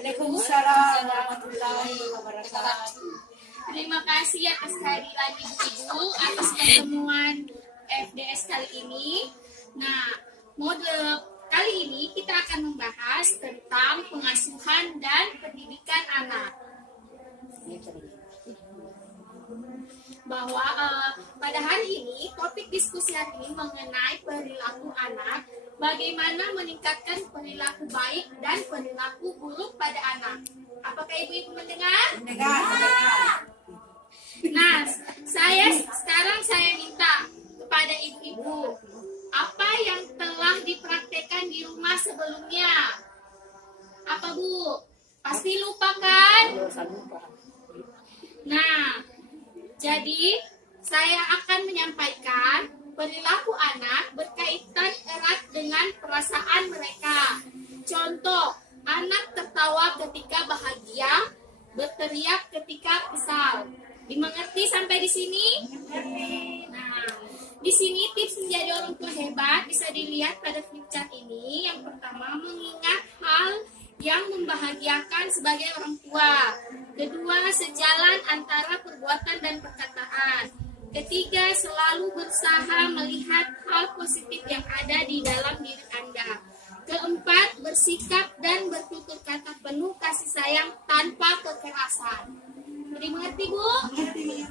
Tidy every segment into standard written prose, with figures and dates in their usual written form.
Waalaikumsalam warahmatullahi wabarakatuh. Terima kasih atas kehadiran Ibu-Ibu atas pertemuan FDS kali ini. Nah, mode kali ini kita akan membahas tentang pengasuhan dan pendidikan anak. Bahwa pada hari ini topik diskusi hari ini mengenai perilaku anak, bagaimana meningkatkan perilaku baik dan perilaku buruk pada anak. Apakah ibu-ibu mendengar? Mendengar. Nah, sekarang saya minta kepada ibu-ibu, apa yang telah dipraktekkan di rumah sebelumnya? Apa Bu? Pasti lupa kan? Nah, jadi saya akan menyampaikan perilaku anak berkaitan erat dengan perasaan mereka. Contoh, anak tertawa ketika bahagia, berteriak ketika kesal. Dimengerti sampai di sini? Nah, di sini tips menjadi orang tua hebat bisa dilihat pada flip chart ini. Yang pertama, mengingat hal yang membahagiakan sebagai orang tua. Kedua, sejalan antara perbuatan dan perkataan. Ketiga, selalu berusaha melihat hal positif yang ada di dalam diri Anda. Keempat, bersikap dan bertutur kata penuh kasih sayang tanpa kekerasan. Dimengerti Bu?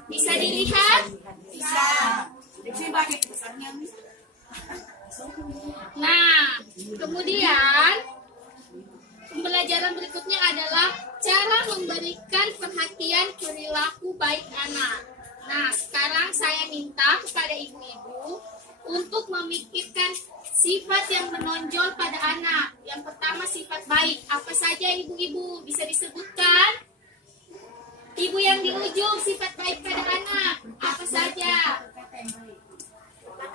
Bisa dilihat? Bisa. Ini banyak besarnya. Nah, kemudian pembelajaran berikutnya adalah cara memberikan perhatian perilaku baik anak. Nah, sekarang saya minta kepada ibu-ibu untuk memikirkan sifat yang menonjol pada anak. Yang pertama, sifat baik. Apa saja ibu-ibu? Bisa disebutkan? Ibu yang di ujung, sifat baik pada anak. Apa saja? Kata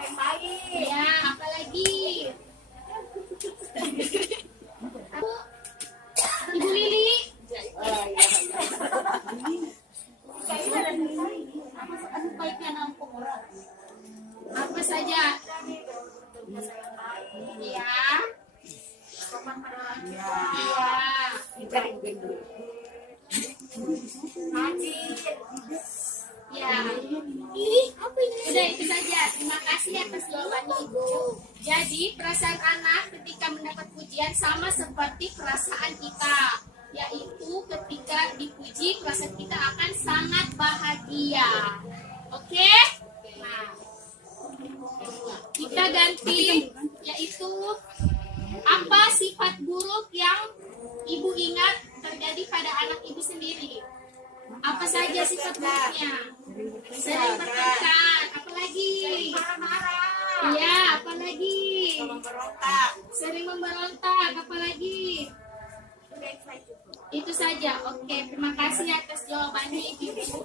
yang baik. Ya, apa lagi? Ibu Lili? Baiknya nampung orang. Apa saja? Ya. Ya. Apa ini? Udah itu saja. Terima kasih atas jawabannya Ibu. Jadi perasaan anak ketika mendapat pujian sama seperti perasaan kita, yaitu ketika dipuji perasaan kita akan sangat bahagia. Oke? Nah, kita ganti, yaitu apa sifat buruk yang Ibu ingat terjadi pada anak Ibu sendiri? Apa saja sifat buruknya? Sering bertengkar, apalagi? Marah-marah. Iya, apalagi? Memberontak. Sering memberontak, apalagi? Itu saja. Oke, terima kasih atas jawabannya Ibu.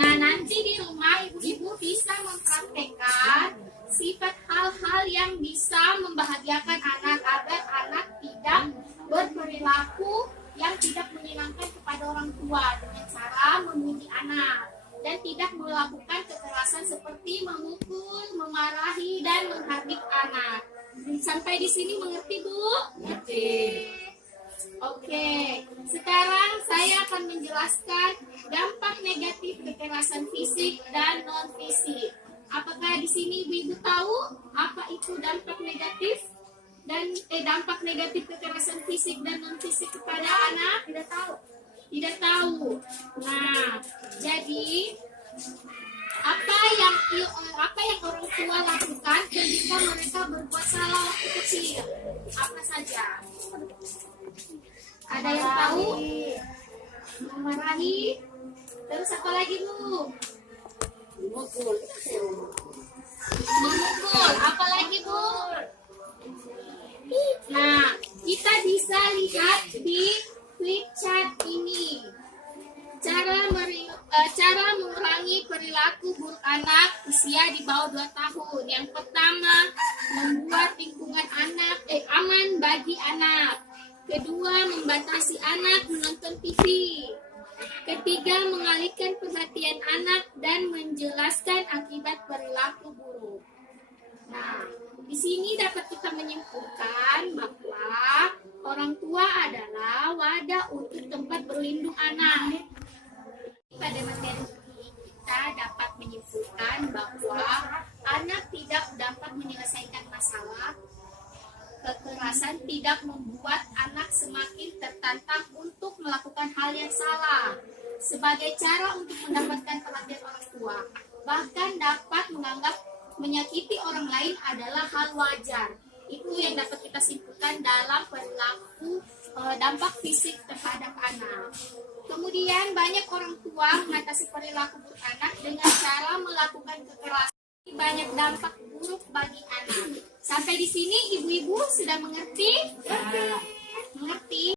Nah, nanti di rumah Ibu-ibu bisa mempraktekkan sifat hal-hal yang bisa membahagiakan anak agar anak tidak berperilaku yang tidak menyenangkan kepada orang tua dengan cara memuji anak dan tidak melakukan kekerasan seperti memukul, memarahi, dan menghardik anak. Sampai di sini mengerti Bu? Mengerti. Oke, sekarang saya akan menjelaskan dampak negatif kekerasan fisik dan non fisik. Apakah di sini Ibu tahu apa itu dampak negatif dan dampak negatif kekerasan fisik dan non fisik kepada anak? Tidak tahu. Tidak tahu. Nah, jadi apa yang orang tua lakukan ketika mereka berbuat salah waktu kecil? Apa saja? Ada yang tahu? Memarahi. Terus apa lagi Bu? Memukul. Memukul. Apa lagi Bu? Nah, kita bisa lihat di flip chart ini cara mengurangi perilaku buruk anak usia di bawah 2 tahun. Yang pertama, membuat lingkungan anak aman bagi anak. Kedua, membatasi anak menonton TV. Ketiga, mengalihkan perhatian anak dan menjelaskan akibat perilaku buruk. Nah, di sini dapat kita menyimpulkan bahwa orang tua adalah wadah ada untuk tempat berlindung anak. Pada materi ini kita dapat menyimpulkan bahwa anak tidak dapat menyelesaikan masalah. Kekerasan tidak membuat anak semakin tertantang untuk melakukan hal yang salah sebagai cara untuk mendapatkan perhatian orang tua. Bahkan dapat menganggap menyakiti orang lain adalah hal wajar. Itu yang dapat kita simpulkan dalam perilaku dampak fisik terhadap anak. Kemudian banyak orang tua mengatasi perilaku buruk anak dengan cara melakukan kekerasan. Banyak dampak buruk bagi anak. Sampai di sini ibu-ibu sudah mengerti? Mengerti?